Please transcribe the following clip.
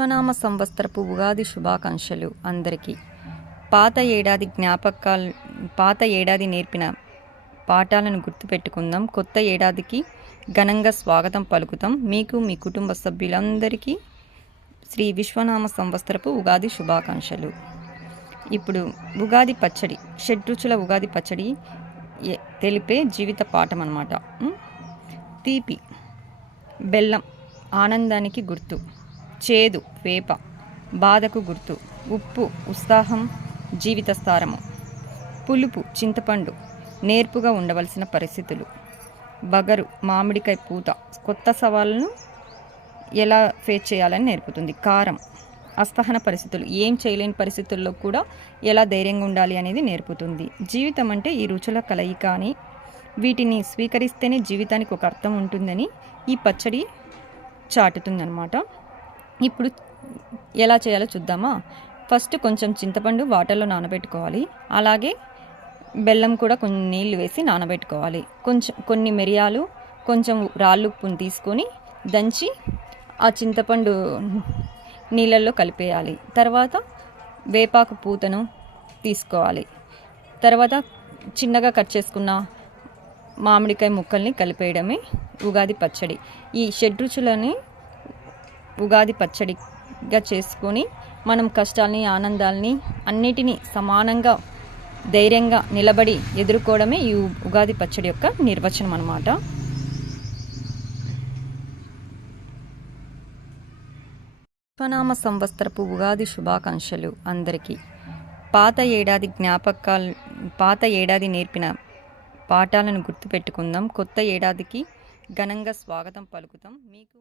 విశ్వనామ సంవత్సరపు ఉగాది శుభాకాంక్షలు అందరికీ. పాత ఏడాది నేర్పిన పాఠాలను గుర్తుపెట్టుకుందాం. కొత్త ఏడాదికి ఘనంగా స్వాగతం పలుకుతాం. మీకు మీ కుటుంబ సభ్యులందరికీ శ్రీ విశ్వనామ సంవత్సరపు ఉగాది శుభాకాంక్షలు. ఇప్పుడు ఉగాది పచ్చడి, షడ్రుచుల ఉగాది పచ్చడి తెలిపే జీవిత పాఠం అన్నమాట. తీపి బెల్లం ఆనందానికి గుర్తు, చేదు వేప బాధకు గుర్తు, ఉప్పు ఉత్సాహం జీవిత స్థారము, పులుపు చింతపండు నేర్పుగా ఉండవలసిన పరిస్థితులు, బగరు మామిడికాయ పూత కొత్త సవాళ్ళను ఎలా ఫేస్ చేయాలని నేర్పుతుంది, కారం అసహన పరిస్థితులు ఏం చేయలేని పరిస్థితుల్లో కూడా ఎలా ధైర్యంగా ఉండాలి అనేది నేర్పుతుంది. జీవితం అంటే ఈ రుచుల కలయిక అని, వీటిని స్వీకరిస్తేనే జీవితానికి ఒక అర్థం ఉంటుందని ఈ పచ్చడి చాటుతుందన్నమాట. ఇప్పుడు ఎలా చేయాలో చూద్దామా. ఫస్ట్ కొంచెం చింతపండు వాటర్లో నానబెట్టుకోవాలి. అలాగే బెల్లం కూడా కొన్ని నీళ్ళు వేసి నానబెట్టుకోవాలి. కొన్ని మిరియాలు, కొంచెం రాళ్ళుప్పును తీసుకొని దంచి ఆ చింతపండు నీళ్ళల్లో కలిపేయాలి. తర్వాత వేపాకు పూతను తీసుకోవాలి. తర్వాత చిన్నగా కట్ చేసుకున్న మామిడికాయ ముక్కల్ని కలిపేయడమే ఉగాది పచ్చడి. ఈ షడ్రుచులని ఉగాది పచ్చడిగా చేసుకొని మనం కష్టాలని ఆనందాలని అన్నిటినీ సమానంగా ధైర్యంగా నిలబడి ఎదుర్కోవడమే ఈ ఉగాది పచ్చడి యొక్క నిర్వచనం అన్నమాట. విశ్వనామ సంవత్సరపు ఉగాది శుభాకాంక్షలు అందరికీ. పాత ఏడాది నేర్పిన పాఠాలను గుర్తుపెట్టుకుందాం. కొత్త ఏడాదికి ఘనంగా స్వాగతం పలుకుతాం. మీకు